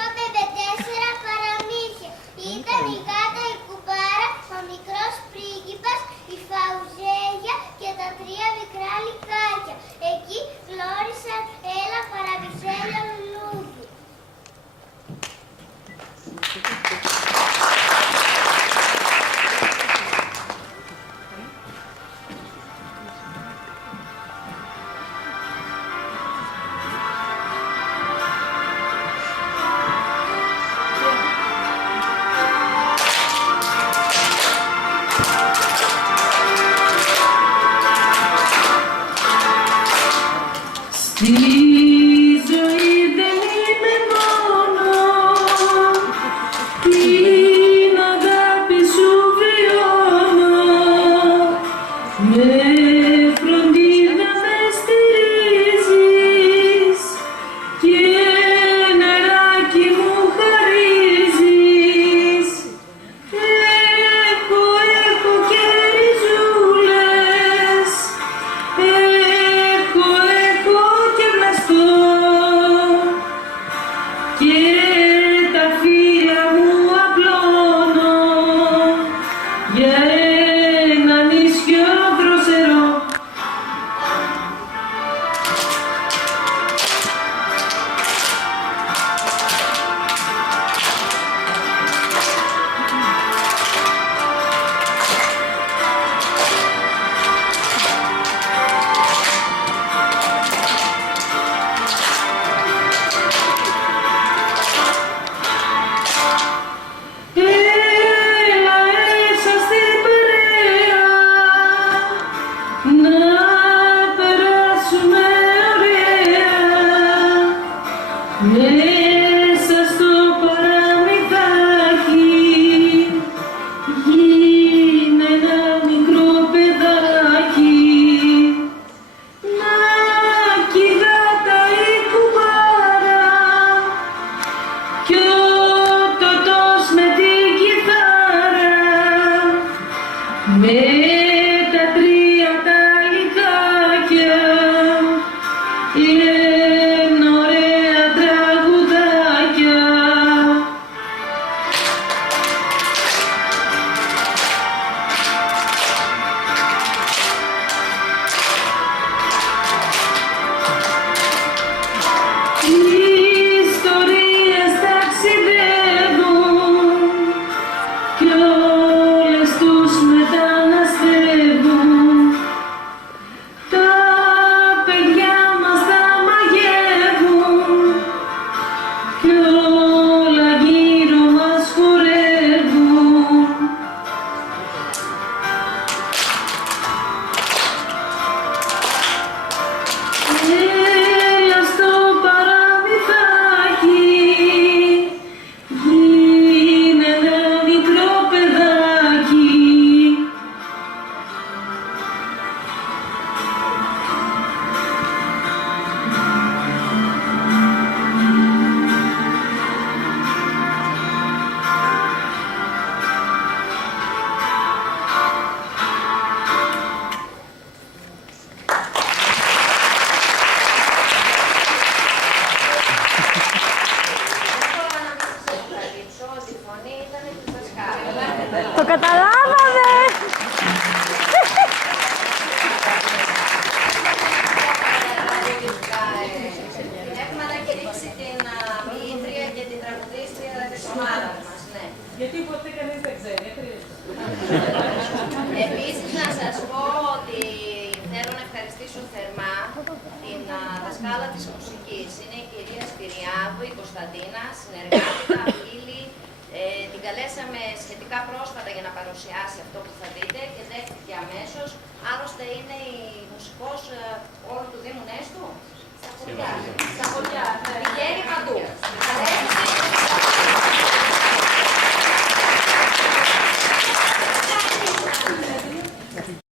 τότε με 4 παραμύθια. Ήταν η γάτα, η κουμπάρα, ο μικρός πρίγκιπας, η φαουζέλια και τα 3 μικρά λυκάκια. Εκεί γνώρισαν ένα παραμυθέλιο λουλούδι. Το καταλάβαμε! Έχουμε ανακηρύξει την ποιήτρια και την τραγουδίστρια της ομάδας μας, ναι. Γιατί ποτέ κανείς δεν ξέρει, Επίσης να σας πω ότι θέλω να ευχαριστήσω θερμά την δασκάλα της μουσικής. Είναι η κυρία Σπυριάδου, η Κωνσταντίνα, συνεργάτητα, φίλη. Την καλέσαμε σχετικά πρόσφατα για να παρουσιάσει αυτό που θα δείτε και δέχτηκε αμέσως. Άλλωστε είναι η μουσικός όλου του Δήμου Νέστου. Στα χωριά.